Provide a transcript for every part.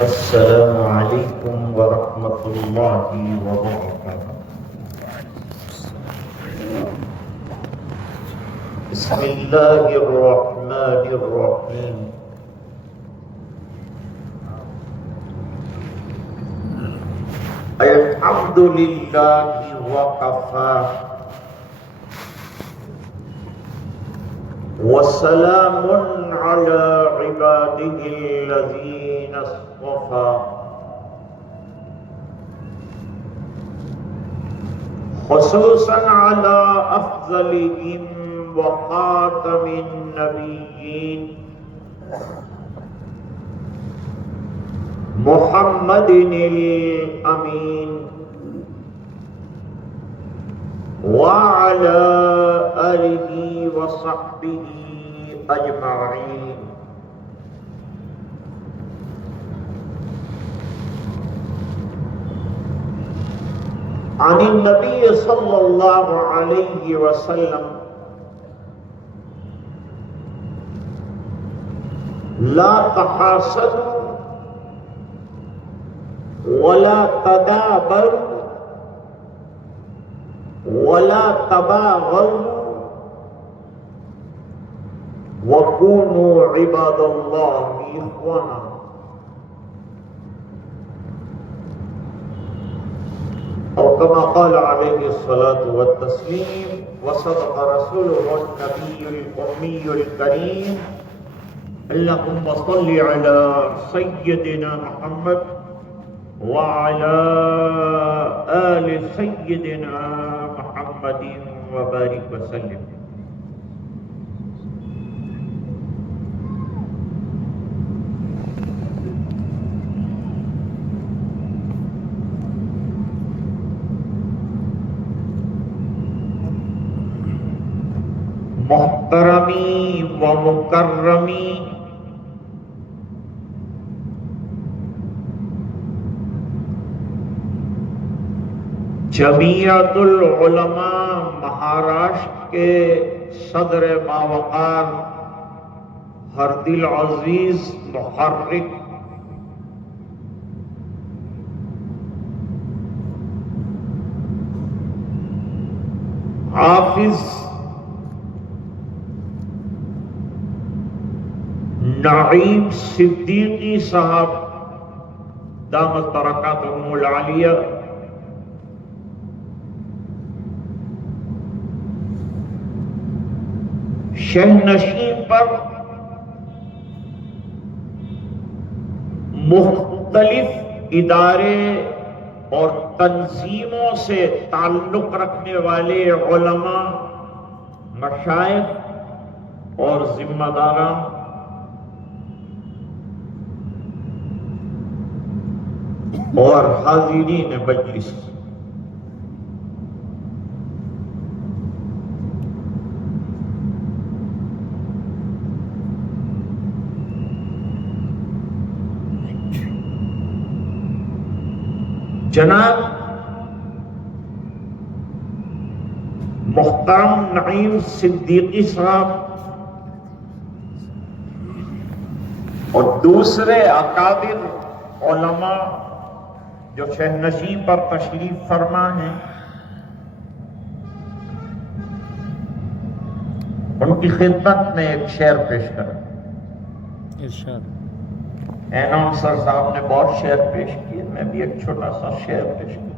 السلام عليكم ورحمة الله وبركاته. بسم الله الرحمن الرحيم. الحمد لله وكفى وسلام على عباده الذين اصطفى خصوصا على أفضلهم وخاتم النبيين محمد الأمين وعلى آله وصحبه أجمعين. عن النبي صلى الله عليه وسلم لا تحاسدوا ولا تدابروا ولا تباغضوا وكونوا عباد الله إخوانا. أو كما قال عليه الصلاة والتسليم. وصدق رسوله النبي الأمي الكريم. اللهم صل على سيدنا محمد وعلى آل سيدنا محمد وبارك وسلم. محترمی و مکرمی جمعیت العلماء مہاراشٹر کے صدر باوقار ہر دل عزیز محرک حافظ نعیم صدیقی صاحب دامت برکاتہم العالیہ، شہنشین پر مختلف ادارے اور تنظیموں سے تعلق رکھنے والے علماء، مشائخ اور ذمہ داران، اور حاضرین مجلس، جناب محترم نعیم صدیقی صاحب اور دوسرے اکابر علماء جو شہنشین پر تشریف فرما ہیں، ان کی خدمت میں ایک شعر پیش کروں. اناؤنسر صاحب نے بہت شعر پیش کیے، میں بھی ایک چھوٹا سا شعر پیش کروں.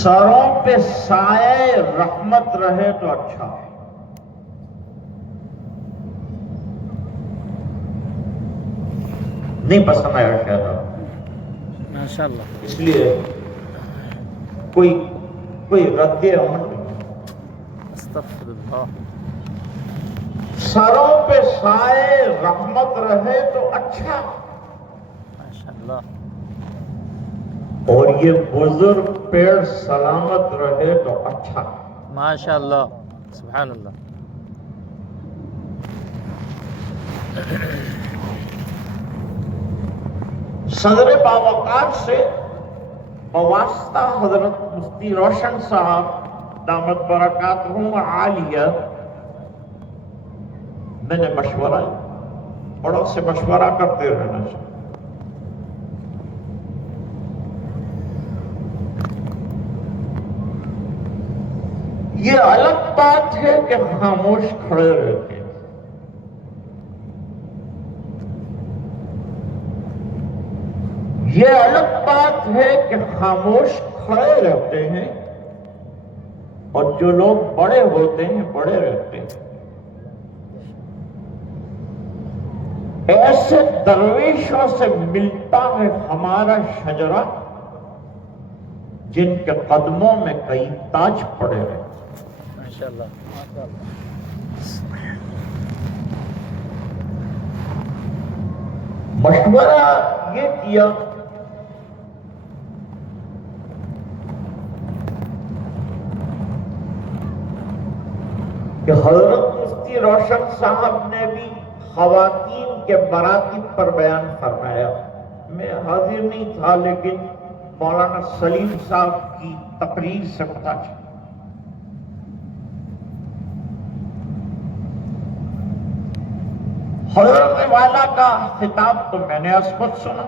سروں پہ سایہ رحمت رہے تو اچھا ہے. نہیں پسند آیا شعر ماشاءاللہ، اس لیے کوئی رد عمل نہیں. استغفر اللہ. سروں پہ سائے رحمت رہے تو اچھا، ماشاءاللہ، اور یہ بزرگ پیڑ سلامت رہے تو اچھا، ماشاءاللہ، سبحان اللہ. صدر باوقار سے بواسطہ حضرت مفتی روشن صاحب دامت برکاتہم عالیہ میں نے مشورہ بڑوں سے مشورہ کرتے رہنا چاہیے. یہ الگ بات ہے کہ خاموش کھڑے رہتے ہیں. یہ الگ بات ہے کہ خاموش کھڑے رہتے ہیں اور جو لوگ بڑے ہوتے ہیں بڑے رہتے ہیں. ایسے درویشوں سے ملتا ہے ہمارا شجرہ جن کے قدموں میں کئی تاج پڑے رہتے ہیں. مشورہ یہ کیا کہ حضرت مفتی روشن صاحب نے بھی خواتین کے مراتب پر بیان فرمایا. میں حاضر نہیں تھا لیکن مولانا سلیم صاحب کی تقریر سے پتہ چلا. حضرت والا کا خطاب تو میں نے از خود سنا.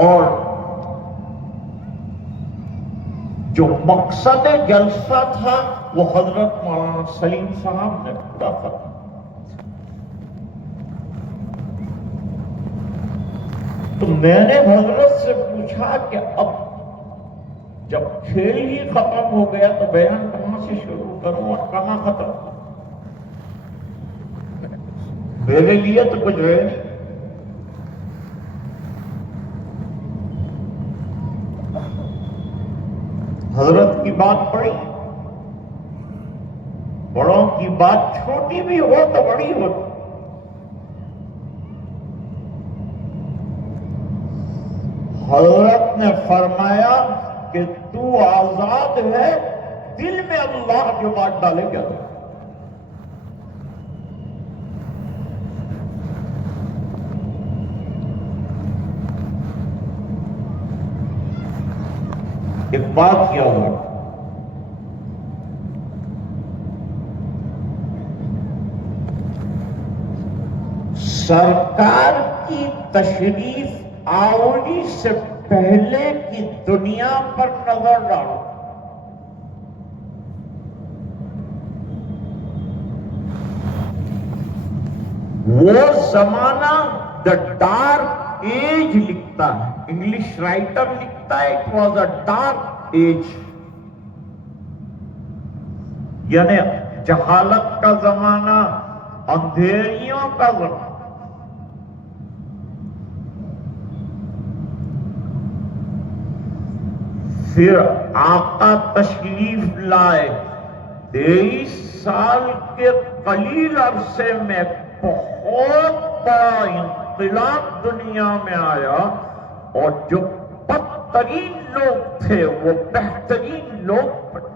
اور جو مقصد جلسہ تھا وہ حضرت مولانا سلیم صاحب نے پورا فرمایا. تو میں نے حضرت سے پوچھا کہ اب جب کھیل ہی ختم ہو گیا تو بیان کہاں سے شروع کروں اور کہاں ختم؟ میرے لیے تو کچھ ہے نہیں. حضرت کی بات بڑی، بڑوں کی بات چھوٹی بھی ہو تو بڑی ہو. حضرت نے فرمایا کہ تو آزاد ہے، دل میں اللہ جو بات ڈالے گا. ایک بات کیا ہوا، سرکار کی تشریف آوری سے پہلے کی دنیا پر نظر ڈالو. وہ زمانہ دا ڈارک ایج لکھتا ہے، انگلش رائٹر لکھتا ہے it was a dark age, یعنی جہالت کا زمانہ، اندھیریوں کا زمانہ. پھر آقا تشریف لائے، 23 سال کے قلیل عرصے میں بہت بڑا انقلاب دنیا میں آیا اور جو بدترین لوگ تھے وہ بہترین لوگ بنے.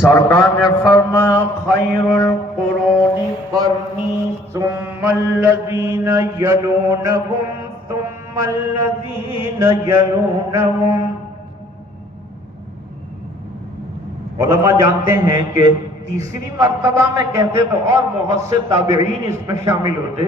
سرکار نے فرمایا خیر القرون قرنی ثم الذین یلونہم ثم الذین یلونہم. علماء جانتے ہیں کہ تیسری مرتبہ میں کہتے تو اور بہت سے تابعین اس میں شامل ہوتے.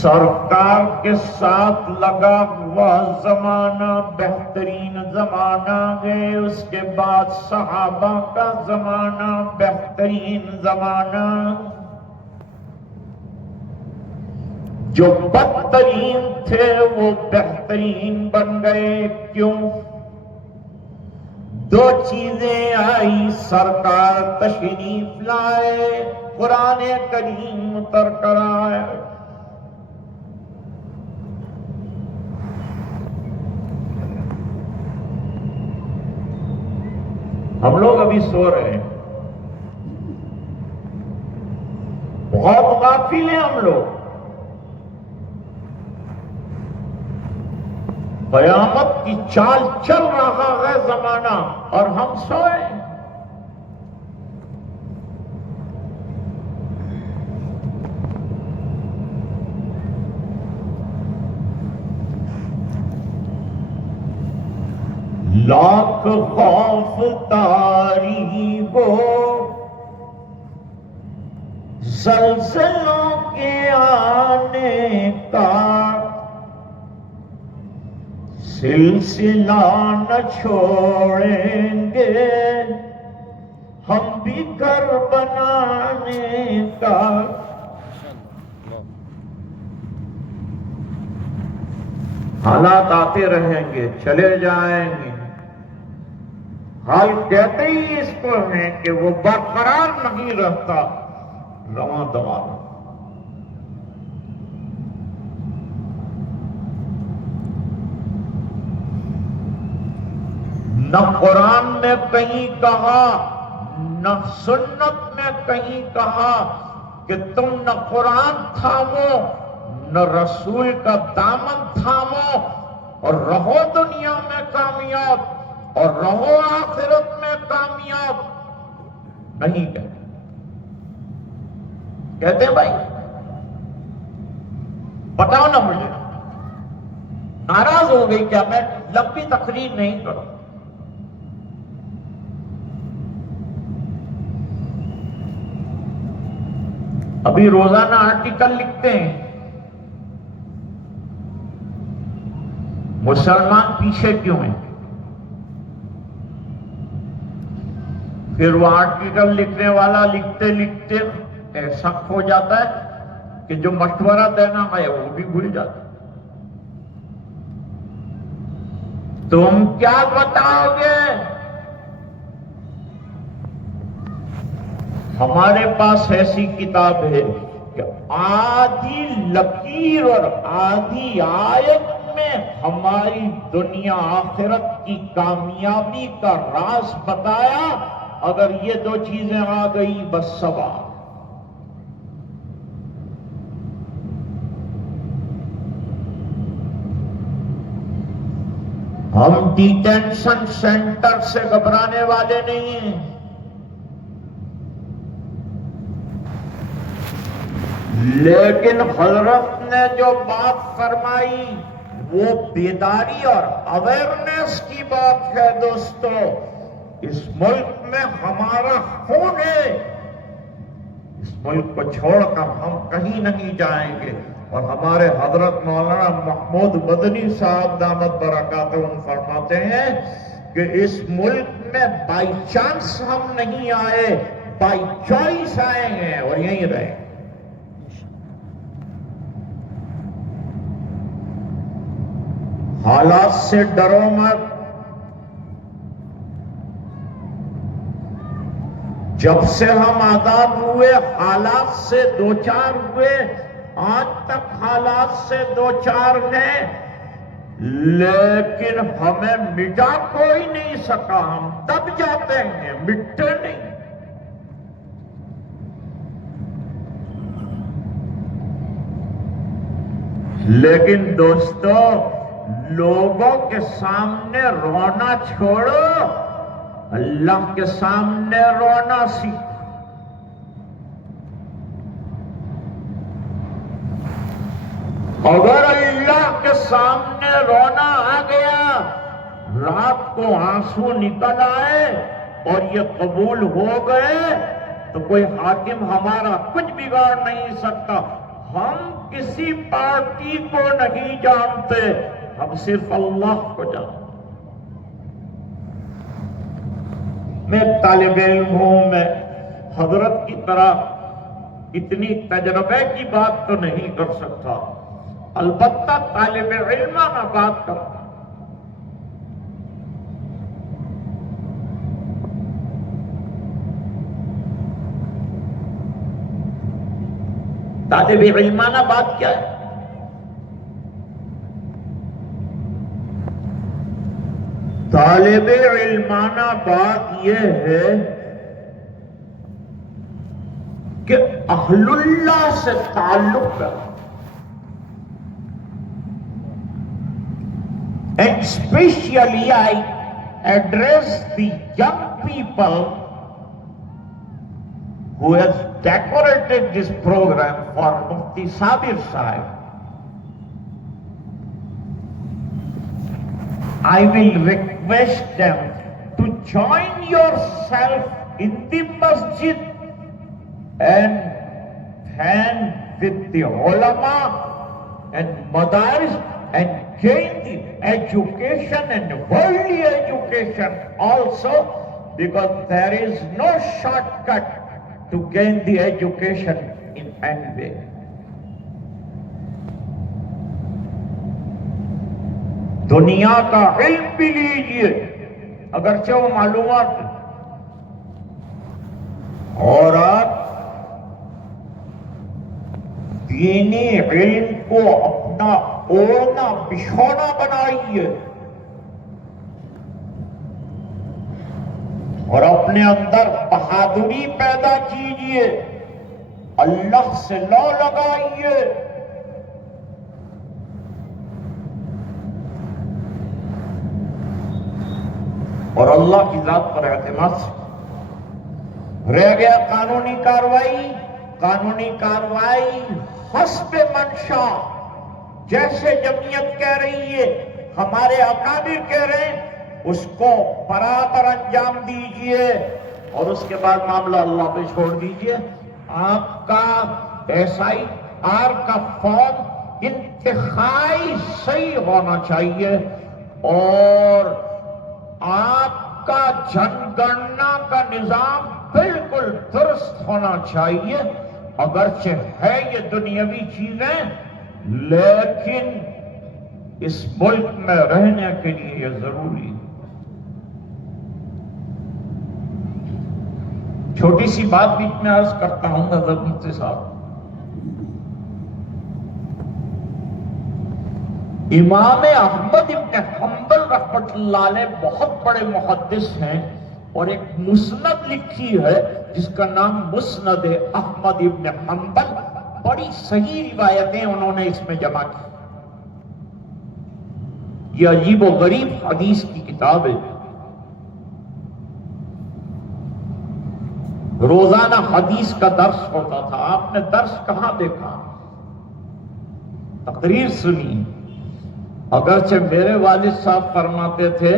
سرکار کے ساتھ لگا ہوا زمانہ بہترین زمانہ ہے، اس کے بعد صحابہ کا زمانہ بہترین زمانہ. جو بدترین تھے وہ بہترین بن گئے. کیوں؟ دو چیزیں آئی، سرکار تشریف لائے، قرآن کریم اتر کر آئے. ہم لوگ ابھی سو رہے ہیں، بہت غافل ہیں ہم لوگ. قیامت کی چال چل رہا ہے زمانہ اور ہم سوئے. لاکھ خوف تاری ہو زلزلوں کے آنے کا، سلسلہ نہ چھوڑیں گے ہم بھی گھر بنانے کا۔ حالات آتے رہیں گے، چلے جائیں گے، حال کہتے ہی اس کو ہیں کہ وہ برقرار نہیں رہتا، رواں دواں۔ نہ قرآن میں کہیں کہا، نہ سنت میں کہیں کہا کہ تم نہ قرآن تھامو نہ رسول کا دامن تھامو اور رہو دنیا میں کامیاب اور رہو آخرت میں کامیاب، نہیں کہتے ہیں بھائی؟ بتاؤ نا مجھے، ناراض ہو گئی کیا؟ میں لمبی تقریر نہیں کروں۔ ابھی روزانہ آرٹیکل لکھتے ہیں، مسلمان پیچھے کیوں ہیں؟ پھر وہ آرٹیکل لکھنے والا لکھتے لکھتے ایسا ہو جاتا ہے کہ جو مشورہ دینا ہے وہ بھی بھول جاتا ہے۔ تم کیا بتاؤ گے؟ ہمارے پاس ایسی کتاب ہے کہ آدھی لکیر اور آدھی آیت میں ہماری دنیا آخرت کی کامیابی کا راز بتایا، اگر یہ دو چیزیں آ گئی بس سوال۔ ہم ڈیٹینشن سینٹر سے گھبرانے والے نہیں ہیں، لیکن حضرت نے جو بات فرمائی وہ بیداری اور اویئرنیس کی بات ہے۔ دوستو، اس ملک میں ہمارا خون ہے، اس ملک کو چھوڑ کر ہم کہیں نہیں جائیں گے، اور ہمارے حضرت مولانا محمود مدنی صاحب دامت برکاتہم فرماتے ہیں کہ اس ملک میں بائی چانس ہم نہیں آئے، بائی چوائس آئے ہیں اور یہیں رہے۔ حالات سے ڈرو مت، جب سے ہم آزاد ہوئے حالات سے دوچار ہوئے، آج تک حالات سے دوچار ہیں، لیکن ہمیں مٹا کوئی نہیں سکا، ہم دب جاتے ہیں، مٹتے نہیں۔ لیکن دوستو، لوگوں کے سامنے رونا چھوڑو، اللہ کے سامنے رونا سیکھو۔ اگر اللہ کے سامنے رونا آ گیا، رات کو آنسو نکل آئے اور یہ قبول ہو گئے، تو کوئی حاکم ہمارا کچھ بگاڑ نہیں سکتا۔ ہم کسی پارٹی کو نہیں جانتے، ہم صرف اللہ کو جانتے۔ میں طالب علم ہوں، میں حضرت کی طرح اتنی تجربے کی بات تو نہیں کر سکتا، البتہ طالب علمانہ بات کرتا۔ طالب علمانہ بات کیا ہے؟ طالب علمانہ بات یہ ہے کہ اہل اللہ سے تعلق ہے، and especially I address the young people who has decorated this program for Mufti Sabir Sahib. I will request request them to join yourself in the masjid and then with the ulama and madaris and gain the education and worldly education also, because there is no shortcut to gain the education in any way. دنیا کا علم بھی لیجئے اگرچہ وہ معلومات، اور آپ دینی علم کو اپنا اوڑھنا بچھونا بنائیے اور اپنے اندر بہادری پیدا کیجئے، اللہ سے لو لگائیے، اور اللہ کی ذات پر اعتماد سے رہ گیا قانونی کاروائی۔ قانونی کاروائی حسب منشا، جیسے جمعیت کہہ رہی ہے، ہمارے اکابر کہہ رہے ہیں، اس کو برابر انجام دیجئے اور اس کے بعد معاملہ اللہ پہ چھوڑ دیجئے۔ آپ کا SIR کا فارم انتہائی صحیح ہونا چاہیے اور آپ کا جن گننا کا نظام بالکل درست ہونا چاہیے۔ اگرچہ ہے یہ دنیاوی چیزیں، لیکن اس ملک میں رہنے کے لیے یہ ضروری ہے۔ چھوٹی سی بات بیچ میں عرض کرتا ہوں حضرت مفتی صاحب، امام احمد ابن حنبل رحمۃ اللہ علیہ بہت بڑے محدث ہیں اور ایک مسند لکھی ہے جس کا نام مسند احمد ابن حنبل، بڑی صحیح روایتیں انہوں نے اس میں جمع کی۔ یہ عجیب و غریب حدیث کی کتاب ہے۔ روزانہ حدیث کا درس ہوتا تھا۔ آپ نے درس کہاں دیکھا؟ تقریر سنی۔ اگرچہ میرے والد صاحب فرماتے تھے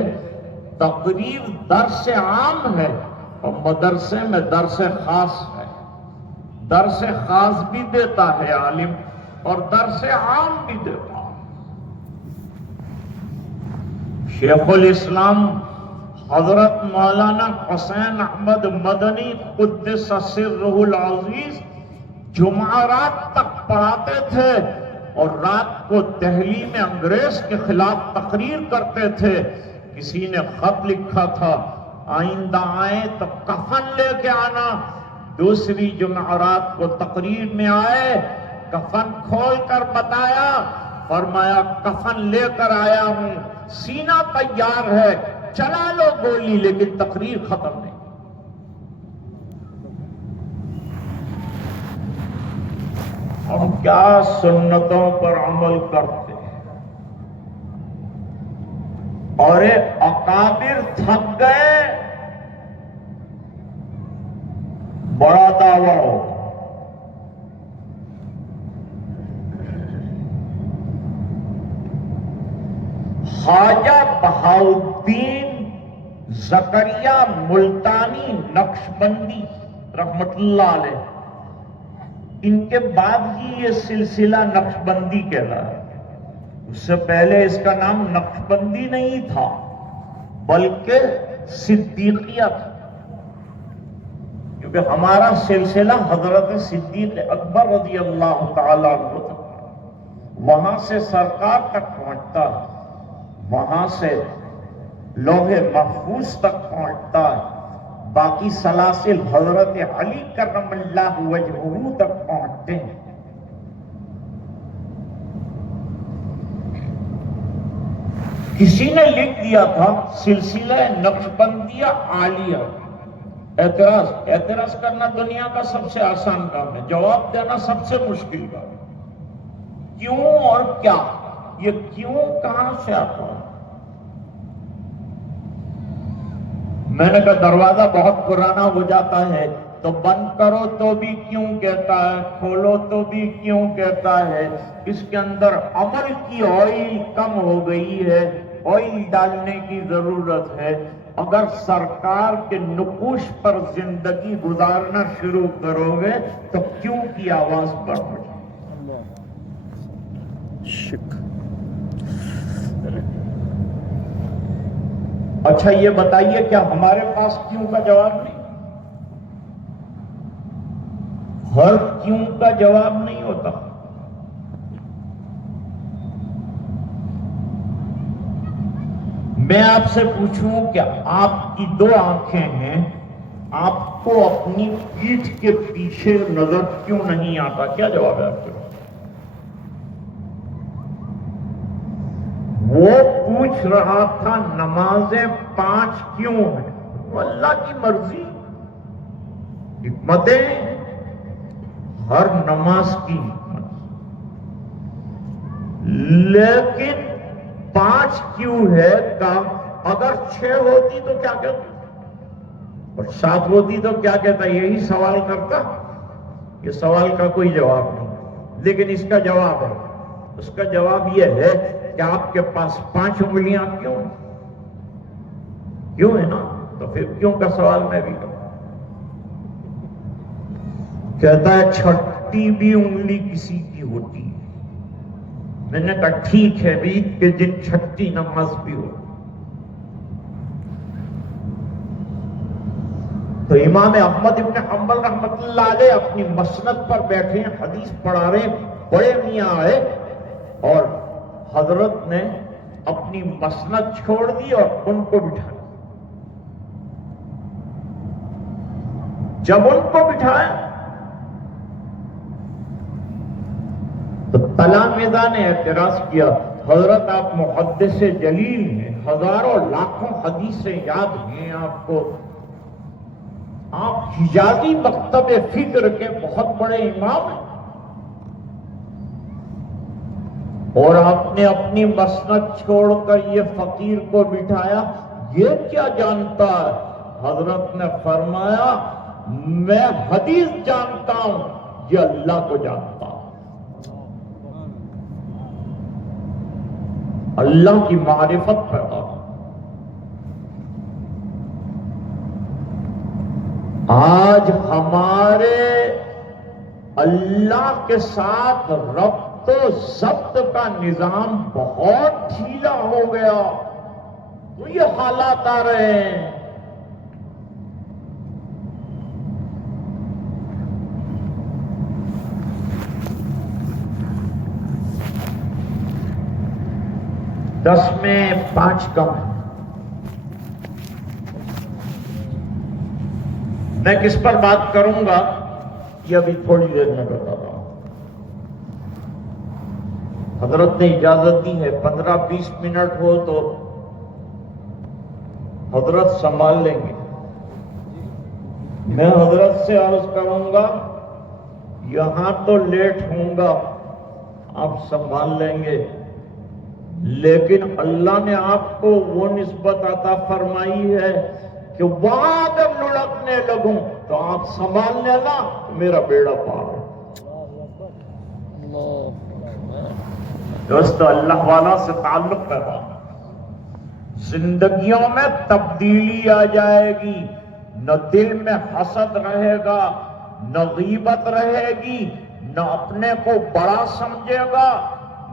تقریر درس عام ہے اور مدرسے میں درس خاص ہے۔ درس خاص بھی دیتا ہے عالم اور درس عام بھی دیتا ہے۔ شیخ الاسلام حضرت مولانا حسین احمد مدنی قدس سرہ العزیز جمعرات تک پڑھاتے تھے اور رات کو دہلی میں انگریز کے خلاف تقریر کرتے تھے۔ کسی نے خط لکھا تھا، آئندہ آئے تو کفن لے کے آنا۔ دوسری جمعرات کو تقریر میں آئے، کفن کھول کر بتایا، فرمایا کفن لے کر آیا ہوں، سینہ تیار ہے، چلا لو گولی، لیکن تقریر ختم نہیں۔ ہم کیا سنتوں پر عمل کرتے ہیں، اور اکابر تھک گئے، بڑا دعویٰ ہوگا۔ خواجہ بہاؤالدین زکریا ملتانی نقشبندی رحمت اللہ علیہ، ان کے بعد ہی یہ سلسلہ نقشبندی کہلاتا ہے۔ اس سے پہلے اس کا نام نقشبندی نہیں تھا بلکہ صدیقیہ تھا، کیونکہ ہمارا سلسلہ حضرت صدیق اکبر رضی اللہ تعالیٰ عنہ تک، وہاں سے سرکار تک پہنچتا ہے، وہاں سے لوح محفوظ تک پہنچتا ہے، باقی سلاسل حضرت علی کرم اللہ وجہہ تک پہنچتے ہیں۔ کسی نے لکھ دیا تھا سلسلہ نقشبندیہ عالیہ۔ اعتراض کرنا دنیا کا سب سے آسان کام ہے، جواب دینا سب سے مشکل کام ہے۔ کیوں اور کیا؟ یہ کیوں کہاں سے آتا ہے؟ میں نے کہا دروازہ بہت پرانا ہو جاتا ہے تو بند کرو تو بھی کیوں کہتا ہے، کھولو تو بھی کیوں کہتا ہے، اس کے اندر عمل کی آئل کم ہو گئی ہے، آئل ڈالنے کی ضرورت ہے. اگر سرکار کے نقوش پر زندگی گزارنا شروع کرو گے تو کیوں کی آواز بڑھ پڑے. اچھا یہ بتائیے کیا ہمارے پاس کیوں کا جواب نہیں؟ ہر کیوں کا جواب نہیں ہوتا. میں آپ سے پوچھوں کہ آپ کی 2 آنکھیں ہیں، آپ کو اپنی پیٹھ کے پیچھے نظر کیوں نہیں آتا؟ کیا جواب ہے آپ کے؟ وہ پوچھ رہا تھا نمازیں 5 کیوں ہیں؟ وہ اللہ کی مرضی، حکمتیں ہر نماز کی حکمت. لیکن 5 کیوں ہے کام؟ اگر 6 ہوتی تو کیا کہتا اور 7 ہوتی تو کیا کہتا؟ یہی سوال کرتا. یہ سوال کا کوئی جواب نہیں، لیکن اس کا جواب ہے. اس کا جواب یہ ہے کہ آپ کے پاس 5 انگلیاں کیوں ہے نا، تو پھر کیوں کا سوال میں بھی کروں. کہتا ہے 6ٹھی بھی انگلی کسی کی ہوتی ہے. میں نے کہا ٹھیک ہے، عید کے دن 6ٹھی نماز بھی ہو. تو امام احمد ابن حنبل رحمت اللہ علیہ اپنی مسند پر بیٹھے ہیں، حدیث پڑھا رہے ہیں. بڑے میاں آئے اور حضرت نے اپنی مسند چھوڑ دی اور ان کو بٹھا دیا. جب ان کو بٹھایا تو تلامذہ نے اعتراض کیا، حضرت آپ محدث جلیل ہیں، ہزاروں لاکھوں حدیثیں یاد ہیں آپ کو، آپ حجازی مکتب فکر کے بہت بڑے امام ہیں، اور آپ نے اپنی مسند چھوڑ کر یہ فقیر کو بٹھایا، یہ کیا جانتا ہے؟ حضرت نے فرمایا میں حدیث جانتا ہوں، یہ اللہ کو جانتا ہوں. اللہ کی معرفت پیدا ہو. آج ہمارے اللہ کے ساتھ ربط و ضبط کا نظام بہت ڈھیلا ہو گیا، تو یہ حالات آ رہے ہیں. دس میں 5 کم ہے. میں کس پر بات کروں گا یہ ابھی تھوڑی دیر میں بتا رہا ہوں. حضرت نے اجازت دی ہے 15-20 منٹ ہو تو حضرت سنبھال لیں گے. میں حضرت سے عرض کروں گا یہاں تو لیٹ ہوں گا، آپ سنبھال لیں گے، لیکن اللہ نے آپ کو وہ نسبت عطا فرمائی ہے کہ وہاں اگر لڑکنے لگوں تو آپ سنبھال لینا، میرا بیڑا پار ہو. دوستو اللہ والا سے تعلق پیدا، زندگیوں میں تبدیلی آ جائے گی. نہ دل میں حسد رہے گا، نہ غیبت رہے گی، نہ اپنے کو بڑا سمجھے گا،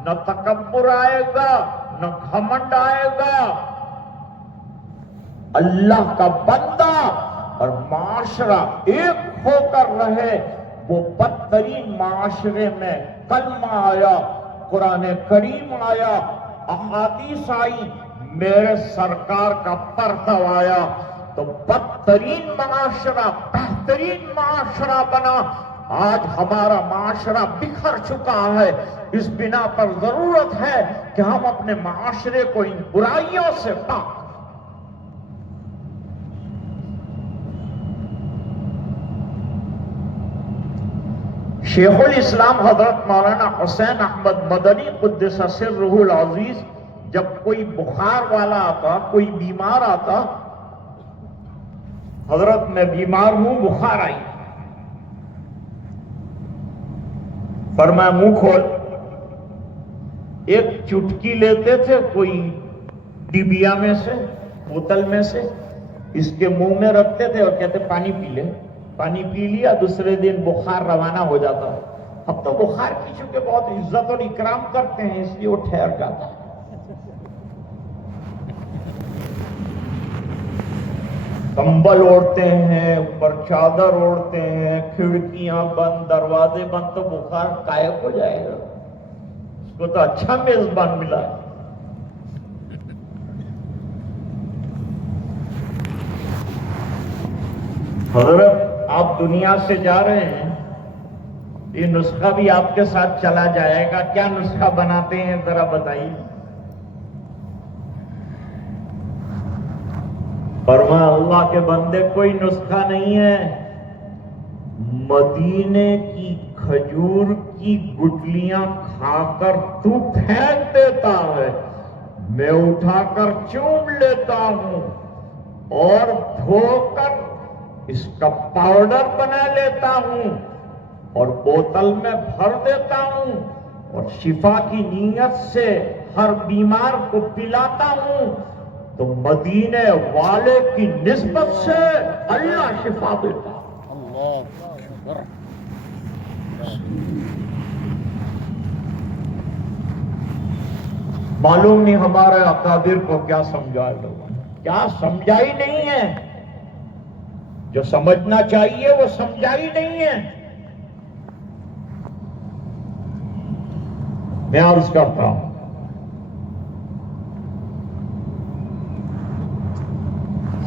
نہ تکبر آئے گا، نہ گھمنڈ آئے گا. اللہ کا بندہ اور معاشرہ ایک ہو کر رہے. وہ بدترین معاشرے میں کلمہ آیا، قرآن کریم آیا، احادیث آئی، میرے سرکار کا پرتو آیا، تو بدترین معاشرہ بہترین معاشرہ بنا. آج ہمارا معاشرہ بکھر چکا ہے. اس بنا پر ضرورت ہے کہ ہم اپنے معاشرے کو ان برائیوں سے پاک. شیخ الاسلام حضرت مولانا حسین احمد مدنی قدس سرہ العزیز جب کوئی بخار والا آتا، کوئی بیمار آتا، حضرت میں بیمار ہوں، بخار آئی، فرمایا منہ کھول. ایک چٹکی لیتے تھے، کوئی ڈبیا میں سے، بوتل میں سے اس کے منہ میں رکھتے تھے اور کہتے پانی پی لے. پانی پی لیا، دوسرے دن بخار روانہ ہو جاتا. اب تو بخار کی چونکہ بہت عزت اور اکرام کرتے ہیں اس لیے وہ ٹھہر جاتا ہے. کمبل اوڑھتے ہیں، اوپر چادر اوڑھتے ہیں، کھڑکیاں بند، دروازے بند، تو بخار غائب ہو جائے گا. اس کو تو اچھا میزبان ملا. حضرت آپ دنیا سے جا رہے ہیں، یہ نسخہ بھی آپ کے ساتھ چلا جائے گا. کیا نسخہ بناتے ہیں ذرا بتائیے. فرمایا اللہ کے بندے کوئی نسخہ نہیں ہے. مدینے کی کھجور کی گٹلیاں کھا کر تو پھینک دیتا ہے، میں اٹھا کر چوم لیتا ہوں اور دھو کر اس کا پاؤڈر بنا لیتا ہوں اور بوتل میں بھر دیتا ہوں اور شفا کی نیت سے ہر بیمار کو پلاتا ہوں. تو مدینے والے کی نسبت سے اللہ شفا دیتا. معلوم نہیں ہمارے اکابر کو کیا سمجھا لوگوں نے، کیا سمجھا ہی نہیں ہے. جو سمجھنا چاہیے وہ سمجھا ہی نہیں ہے. میں عرض کرتا ہوں،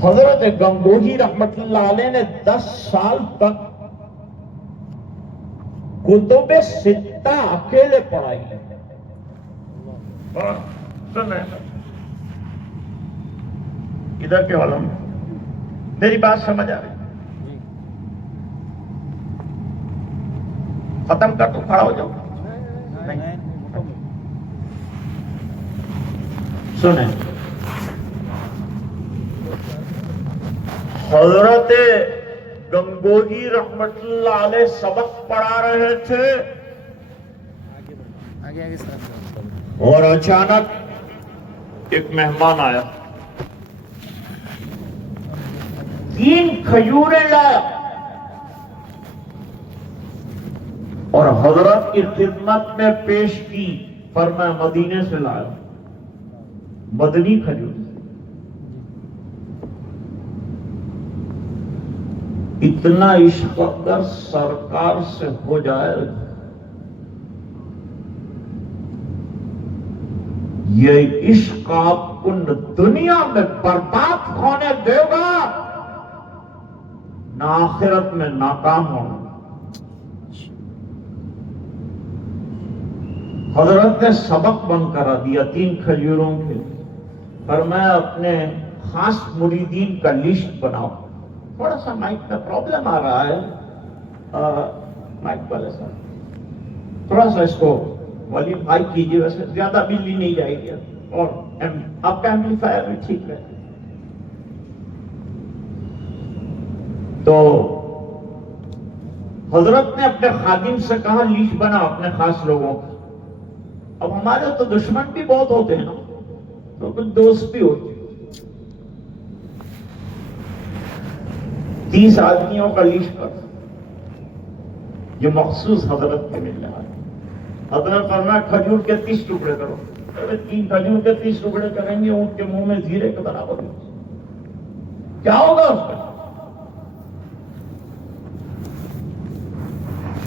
حضرت گنگوہی رحمت اللہ علیہ نے 10 سال تک کتب ستہ اکیلے پڑھائی ہے. ادھر کے والوں میری بات سمجھ آ رہی؟ ختم کر تو کھڑا ہو جاؤ. سنیں، حضرت گنگوہی رحمت اللہ علیہ سبق پڑھا رہے تھے اور اچانک ایک مہمان آیا، 3 کھجوریں لایا اور حضرت کی خدمت میں پیش کی. فرمایا مدینے سے لایا، مدنی کھجور. اتنا عشق اگر سرکار سے ہو جائے، یہ عشق آپ کو دنیا میں برباد ہونے دے گا نہ آخرت میں ناکام ہونا. حضرت نے سبق بند کرا دیا 3 کھجوروں کے. فرمایا اپنے خاص مریدین کا لسٹ بناؤ. تھوڑا سا مائک میں پرابلم آ رہا ہے، مائک والے صاحب تھوڑا سا اس کو والیوم ہائی کیجیے. ویسے زیادہ بجلی نہیں جائے گی اور آپ کا ایمپلیفائر بھی ٹھیک ہے. تو حضرت نے اپنے خادم سے کہا لیسٹ بنا اپنے خاص لوگوں کا. اب ہمارے تو دشمن بھی بہت ہوتے ہیں نا، تو کچھ دوست بھی ہوتے ہیں. 30 آدمیوں کا لسٹ کر، یہ مخصوص حضرت کے مل رہا ہے. حضرت فرمایا کھجور کے 30 ٹکڑے کرو. 3 کھجور کے 30 ٹکڑے کریں گے، اونٹ کے منہ میں زیرے کے برابر کیا ہوگا اس کا؟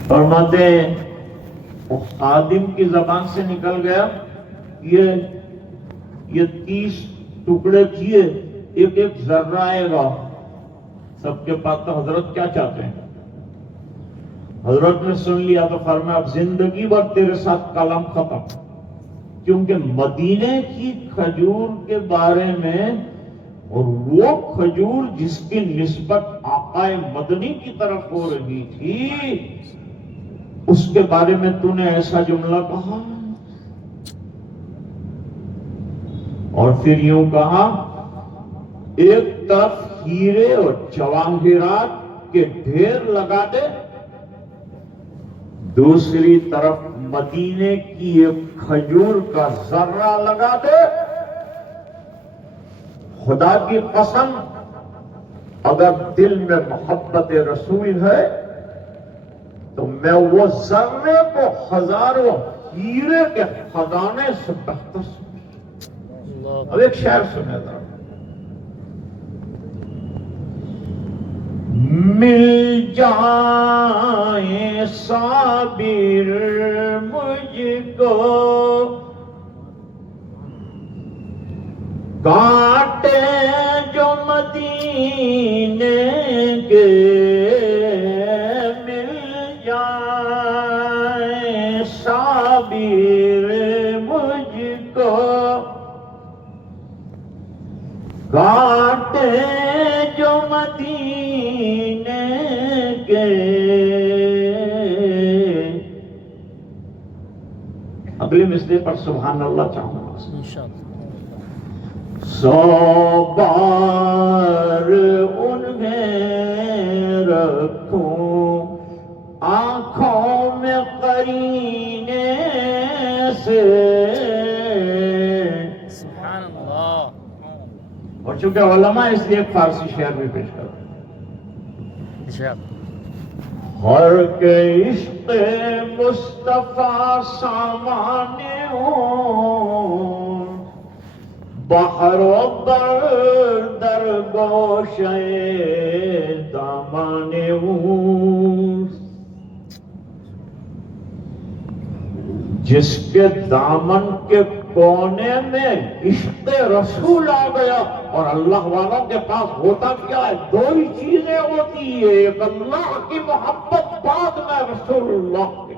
فرماتے ہیں وہ خادم کی زبان سے نکل گیا، یہ 30 ٹکڑے کیے، ایک ایک ذرہ آئے گا. سب کے پاس تو حضرت کیا چاہتے ہیں. حضرت نے سن لیا تو فرمایا اب زندگی بھر تیرے ساتھ کلام ختم. کیونکہ مدینے کی کھجور کے بارے میں، اور وہ کھجور جس کی نسبت آقا مدنی کی طرف ہو رہی تھی، اس کے بارے میں تو نے ایسا جملہ کہا. اور پھر یوں کہا، ایک طرف ہیرے اور جواہرات کے ڈھیر لگا دے، دوسری طرف مدینے کی ایک کھجور کا ذرہ لگا دے، خدا کی قسم اگر دل میں محبت رسول ہے تو میں وہ ذرے کو ہزاروں ہیرے کے خزانے سے بہتر سمجھتا. اب ایک شعر سنے گا. مل جائیں صابر مجھ کو کانٹے جو مدینے کے، مل جائیں صابر مجھ کو کانٹے جو مدینے کے. اگلی مصرع پر سبحان اللہ چاہوں گا. 100 بار انہیں رکھوں آنکھوں میں قرینے سے. سبحان اللہ. اور چونکہ علماء اس لیے ایک فارسی شعر بھی پیش کرتے ہر کے عشق مصطفیٰ سامانے ہوں بحر و بر در گوشے دامانے ہوں. جس کے دامن کے کونے میں عشق رسول آ گیا. اور اللہ والوں کے پاس ہوتا کیا ہے؟ دو ہی چیزیں ہوتی ہے، ایک اللہ کی محبت، بعد میں رسول اللہ کی.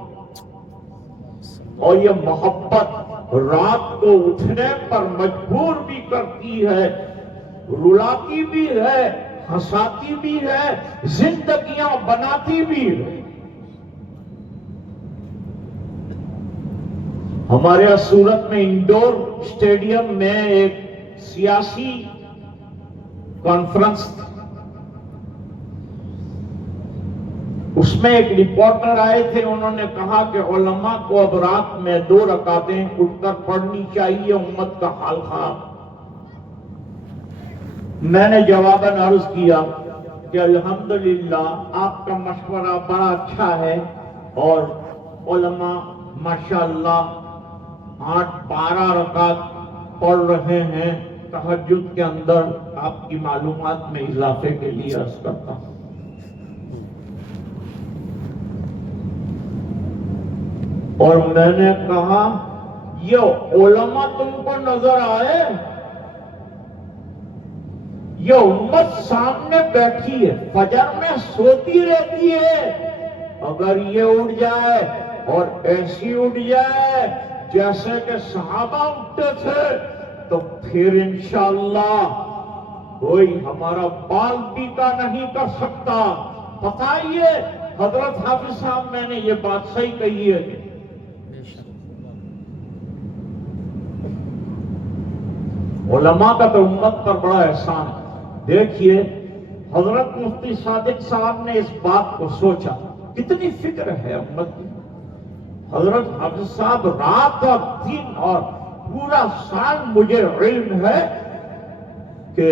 اور یہ محبت رات کو اٹھنے پر مجبور بھی کرتی ہے، رلاتی بھی ہے، ہنساتی بھی ہے، زندگیاں بناتی بھی ہے. ہمارے یہاں سورت میں انڈور اسٹیڈیم میں ایک سیاسی کانفرنس تھی. اس میں ایک رپورٹر آئے تھے. انہوں نے کہا کہ علماء کو اب رات میں 2 رکعتیں اٹھ کر پڑھنی چاہیے، امت کا حال خراب. میں نے جواباً عرض کیا کہ الحمدللہ آپ کا مشورہ بڑا اچھا ہے اور علماء ماشاءاللہ 8-12 رکعت پڑھ رہے ہیں تہجد کے اندر. آپ کی معلومات میں اضافے کے لیے عرض کرتا ہوں. اور میں نے کہا یہ علماء تم کو نظر آئے؟ یہ امت سامنے بیٹھی ہے، فجر میں سوتی رہتی ہے. اگر یہ اٹھ جائے اور ایسی اٹھ جائے جیسے کہ صحابہ اٹھتے تھے تو پھر انشاءاللہ کوئی ہمارا بال پیتا نہیں کر سکتا. بتائیے حضرت حافظ صاحب میں نے یہ بات صحیح کہی ہے. علماء کا تو امت پر بڑا احسان ہے. دیکھیے حضرت مفتی صادق صاحب نے اس بات کو سوچا، کتنی فکر ہے امت کی. حضرت حافظ صاحب رات اور دن اور پورا سال مجھے علم ہے کہ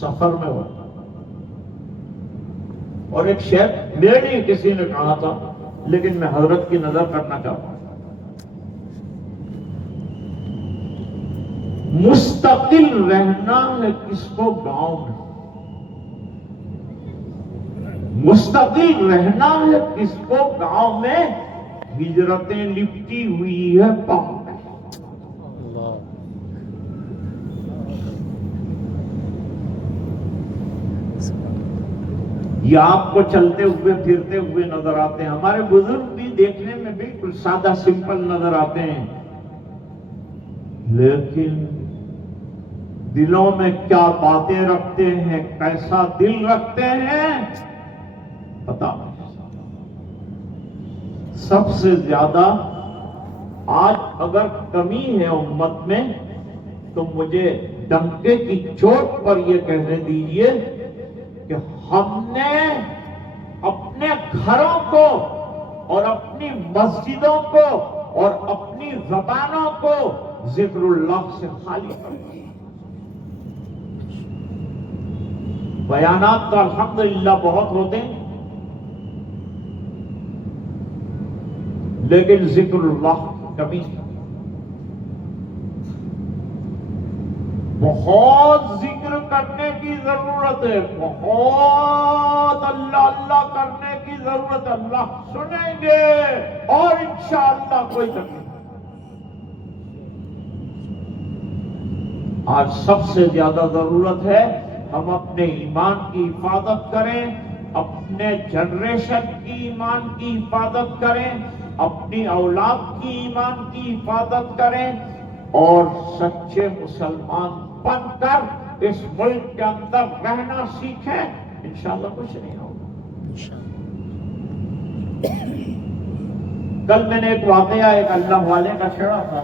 سفر میں ہو. اور ایک شعر میرے لیے کسی نے کہا تھا لیکن میں حضرت کی نظر کرنا چاہتا ہوں. مستقل رہنا ہے کس کو گاؤں میں، مستقل رہنا ہے کس کو گاؤں میں، ہجرتیں لپٹی ہوئی ہے پاؤں میں. یہ آپ کو چلتے ہوئے پھرتے ہوئے نظر آتے ہیں. ہمارے بزرگ بھی دیکھنے میں بالکل سادہ سمپل نظر آتے ہیں، لیکن دلوں میں کیا باتیں رکھتے ہیں، کیسا دل رکھتے ہیں پتا نہیں. سب سے زیادہ آج اگر کمی ہے امت میں تو مجھے ڈنکے کی چوٹ پر یہ کہنے دیجئے کہ ہم نے اپنے گھروں کو اور اپنی مسجدوں کو اور اپنی زبانوں کو ذکر اللہ سے خالی کر دیا. بیانات تو الحمدللہ بہت ہوتے ہیں، لیکن ذکر اللہ کبھی بہت ذکر کرنے کی ضرورت ہے، بہت اللہ اللہ کرنے کی ضرورت ہے۔ اللہ سنیں گے اور انشاءاللہ کوئی تکلیف۔ آج سب سے زیادہ ضرورت ہے ہم اپنے ایمان کی حفاظت کریں، اپنے جنریشن کی ایمان کی حفاظت کریں، اپنی اولاد کی ایمان کی حفاظت کریں اور سچے مسلمان بن کر اس ملک کے اندر رہنا سیکھیں، انشاءاللہ کچھ نہیں ہوگا۔ کل میں نے ایک واقعہ ایک اللہ والے کا چھڑا تھا،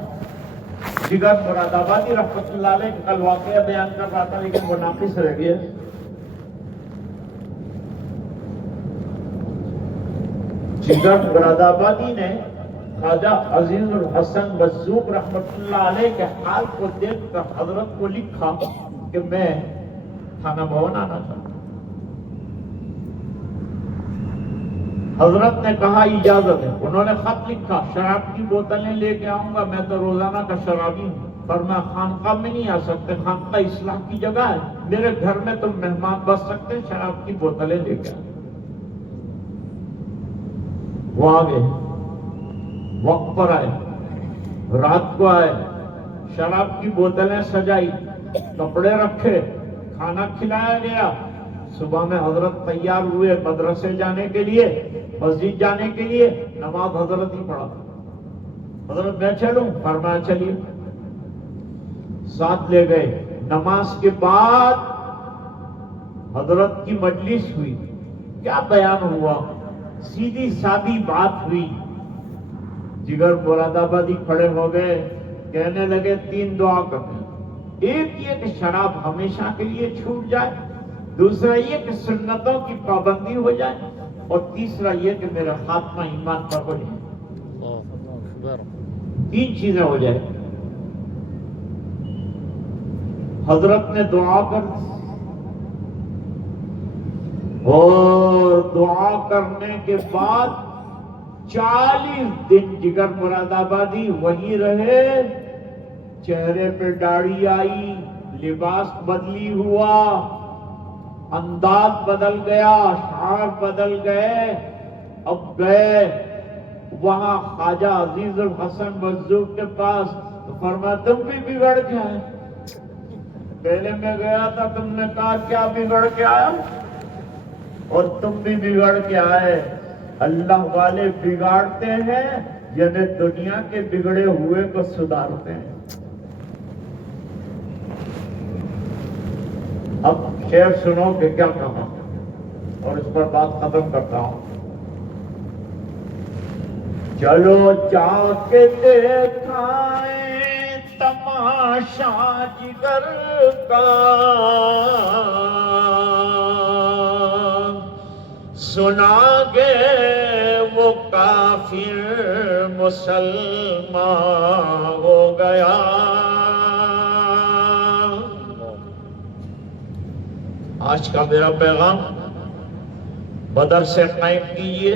جگر مراد آبادی رحمت اللہ علیہ، کل واقعہ بیان کر رہا تھا لیکن وہ ناقص رہ گیا۔ جگر مراد آبادی نے خواجہ عزیز الحسن مجذوب رحمت اللہ علیہ کے حال کو دیکھ کر حضرت کو لکھا کہ میں تھانہ بھون آنا چاہتا ہوں۔ حضرت نے کہا اجازت ہے، انہوں نے خط لکھا شراب کی بوتلیں لے کے آؤں گا، میں تو روزانہ کا شرابی ہوں، پر میں خانقاہ میں نہیں آ سکتے، خانقاہ اصلاح کی جگہ ہے، میرے گھر میں تم مہمان بس سکتے، شراب کی بوتلیں لے کے آئے۔ وہ آگے وقت پر آئے، رات کو آئے، شراب کی بوتلیں سجائی، کپڑے رکھے، کھانا کھلایا گیا۔ صبح میں حضرت تیار ہوئے مدرسے جانے کے لیے، مسجد جانے کے لیے، نماز حضرت ہی پڑھا۔ حضرت میں چلوں؟ فرمایا چلیے، ساتھ لے گئے۔ نماز کے بعد حضرت کی مجلس ہوئی، کیا بیان ہوا؟ سیدھی سادی بات ہوئی۔ جگر مراد آبادی کھڑے ہو گئے، کہنے لگے 3 دعا کریں، ایک یہ کہ شراب ہمیشہ کے لیے چھوٹ جائے، دوسرا یہ کہ سنتوں کی پابندی ہو جائے، اور تیسرا یہ کہ میرا خاتمہ ایمان پر ہو جائے۔ 3 چیزیں ہو جائے۔ حضرت نے دعا کر اور دعا کرنے کے بعد 40 دن جگر مراد آبادی وہی رہے۔ چہرے پہ داڑھی آئی، لباس بدلی ہوا، انداز بدل گیا، اشعار بدل گئے۔ اب گئے وہاں خواجہ عزیز الحسن مجذوب کے پاس، تو فرمایا تم بھی بگڑ کے آئے، پہلے میں گیا تھا تم نے کہا کیا بگڑ کے آیا، اور تم بھی بگڑ کے آئے۔ اللہ والے بگاڑتے ہیں، یعنی دنیا کے بگڑے ہوئے کو سدھارتے ہیں۔ اب شعر سنو کہ کیا کہا، اور اس پر بات ختم کرتا ہوں۔ چلو جا کے دیکھائیں تماشا جگر کا، سنا گے وہ کافر مسلمان ہو گیا۔ آج کا میرا پیغام بدر سے قائم کیجیے،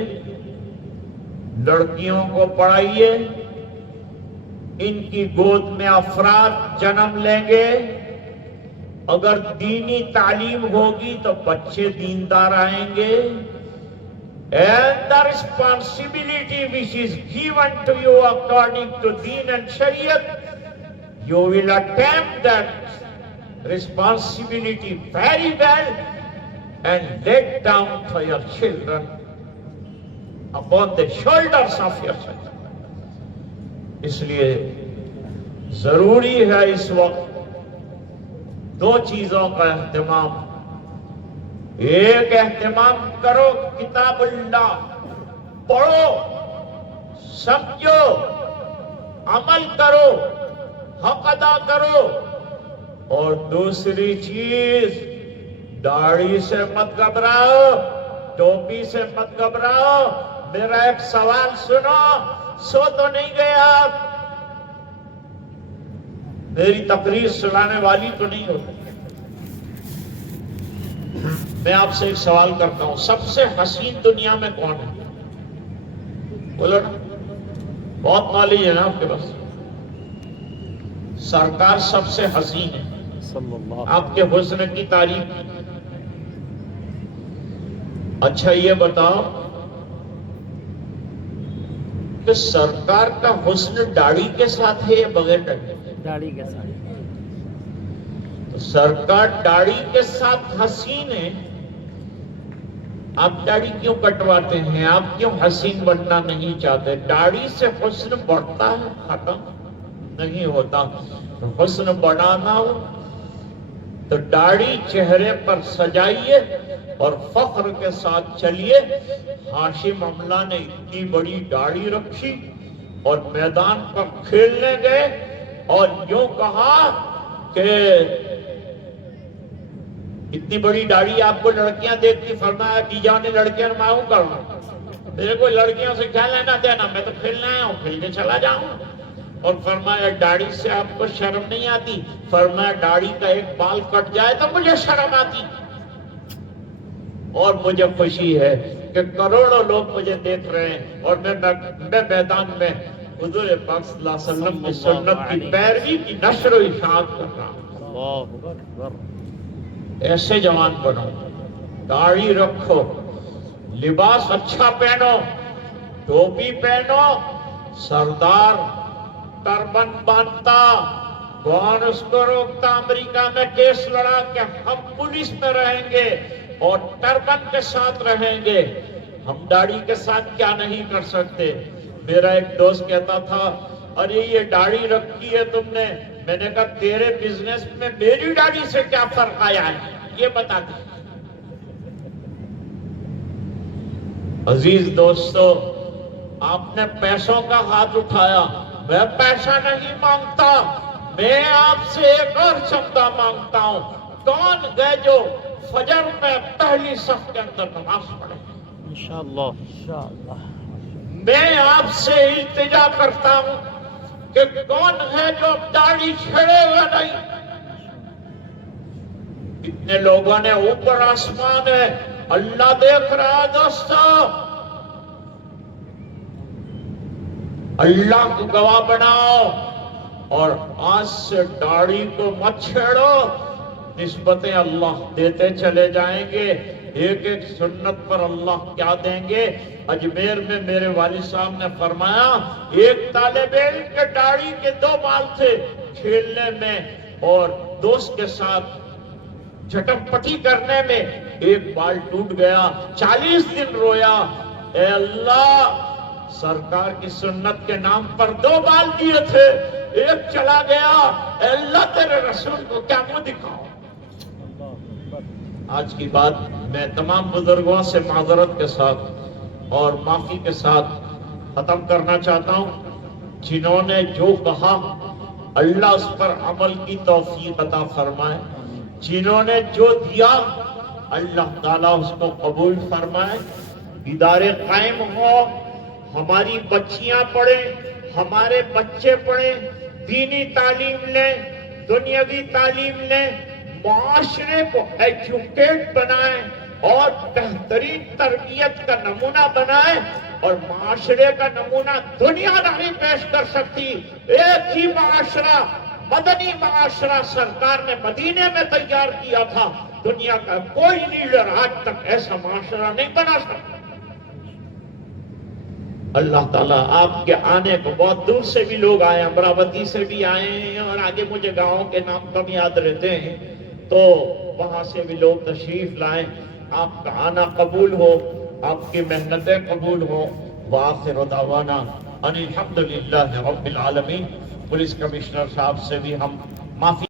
لڑکیوں کو پڑھائیے، ان کی گود میں افراد جنم لیں گے، اگر دینی تعلیم ہوگی تو بچے دیندار آئیں گے، and the responsibility which is given to you according to Deen and Shariat, you will attempt that responsibility very well and let down for your children upon the shoulders of your children. اس لیے ضروری ہے اس وقت 2 چیزوں کا اہتمام۔ ایک اہتمام کرو کتاب اللہ، پڑھو، سمجھو، عمل کرو، حق ادا کرو، اور دوسری چیز داڑھی سے مت گھبراؤ، ٹوپی سے مت گھبراؤ۔ میرا ایک سوال سنو، سو تو نہیں گئے آپ؟ میری تقریر سنانے والی تو نہیں ہوتی؟ میں آپ سے ایک سوال کرتا ہوں، سب سے حسین دنیا میں کون ہے؟ بولو نا، بہت نالج ہے نا آپ کے پاس۔ سرکار سب سے حسین ہے، آپ کے حسن کی تعریف۔ اچھا یہ بتاؤ کہ سرکار کا حسن داڑھی کے ساتھ ہے یا بغیر داڑھی؟ داڑھی کے ساتھ۔ تو سرکار داڑھی کے ساتھ حسین ہے، آپ داڑھی کیوں کٹواتے ہیں؟ آپ کیوں حسین بننا نہیں چاہتے؟ داڑھی سے حسن بڑھتا ہے، ختم نہیں ہوتا۔ حسن بڑھانا ہو تو داڑھی چہرے پر سجائیے اور فخر کے ساتھ چلیے۔ ہاشم املا نے اتنی بڑی داڑھی رکھی اور میدان پر کھیلنے گئے اور یوں کہا کہ اتنی بڑی داڑھی آپ کو لڑکیاں دیکھتی، فرمایا کی جانے لڑکیاں میں ہوں کرنا، میرے کو لڑکیوں سے کیا لینا دینا، میں تو کھیلنے آیا ہوں، کھیل کے چلا جاؤں۔ اور فرمایا داڑھی سے آپ کو شرم نہیں آتی؟ فرمایا داڑھی کا ایک بال کٹ جائے تو مجھے شرم آتی۔ اور مجھے خوشی ہے کہ کروڑوں لوگ مجھے دیکھ رہے ہیں اور میں میدان میں حضور پاک صلی اللہ علیہ وسلم کی سنت کی پیروی کی نشر و اشاعت کر رہا ہوں۔ ایسے جوان بنو، داڑھی رکھو، لباس اچھا پہنو، ٹوپی پہنو۔ سردار ٹربن باندھتا، کون اس کو روکتا؟ امریکہ میں کیس لڑا کہ ہم پولیس میں رہیں گے اور ٹربن کے ساتھ رہیں گے، ہم داڑھی کے ساتھ کیا نہیں کر سکتے؟ میرا ایک دوست کہتا تھا ارے یہ داڑھی رکھی ہے تم نے، میں نے کہا تیرے بزنس میں میری داڑھی سے کیا فرق آیا ہے یہ بتا دیں۔ عزیز دوستو، آپ نے پیسوں کا ہاتھ اٹھایا، میں پیسہ نہیں مانگتا، میں آپ سے ایک اور شبدہ مانگتا ہوں، کون گئے جو فجر میں پہلی صف کے اندر نماز پڑھے؟ انشاءاللہ۔ میں آپ سے التجا کرتا ہوں کہ کون ہے جو داڑھی چھڑے گا نہیں؟ اتنے لوگوں نے اوپر آسمان ہے، اللہ دیکھ رہا ہے دوستو، اللہ کو گواہ بناؤ اور آج سے داڑھی کو مت چھیڑو، نسبتیں اللہ دیتے چلے جائیں گے، ایک ایک سنت پر اللہ کیا دیں گے۔ اجمیر میں میرے والد صاحب نے فرمایا ایک طالب علم کے داڑھی کے 2 بال تھے، کھیلنے میں اور دوست کے ساتھ جھٹم پٹی کرنے میں ایک بال ٹوٹ گیا، 40 دن رویا، اے اللہ سرکار کی سنت کے نام پر 2 بال دیے تھے، ایک چلا گیا، اے اللہ تیرے رسول کو کیا منہ دکھاؤں۔ آج کی بات میں تمام بزرگوں سے معذرت کے ساتھ اور معافی کے ساتھ ختم کرنا چاہتا ہوں، جنہوں نے جو کہا اللہ اس پر عمل کی توفیق عطا فرمائے، جنہوں نے جو دیا اللہ تعالیٰ اس کو قبول فرمائے، ادارے قائم ہو، ہماری بچیاں پڑھیں، ہمارے بچے پڑھیں، دینی تعلیم لیں، دنیاوی تعلیم لیں، معاشرے کو ایجوکیٹ بنائیں اور بہترین تربیت کا نمونہ بنائیں، اور معاشرے کا نمونہ دنیا نہیں پیش کر سکتی، ایک ہی معاشرہ، مدنی معاشرہ سرکار نے مدینے میں تیار کیا تھا، دنیا کا کوئی لیڈر آج تک ایسا معاشرہ نہیں بنا سکتا۔ اللہ تعالیٰ آپ کے آنے کو، بہت دور سے بھی لوگ آئے، امراوتی سے بھی آئے ہیں اور آگے مجھے گاؤں کے نام کم یاد رہتے ہیں، تو وہاں سے بھی لوگ تشریف لائیں، آپ کا آنا قبول ہو، آپ کی محنتیں قبول ہو۔ وآخر دعوانا ان الحمدللہ رب العالمین۔ پولیس کمشنر صاحب سے بھی ہم معافی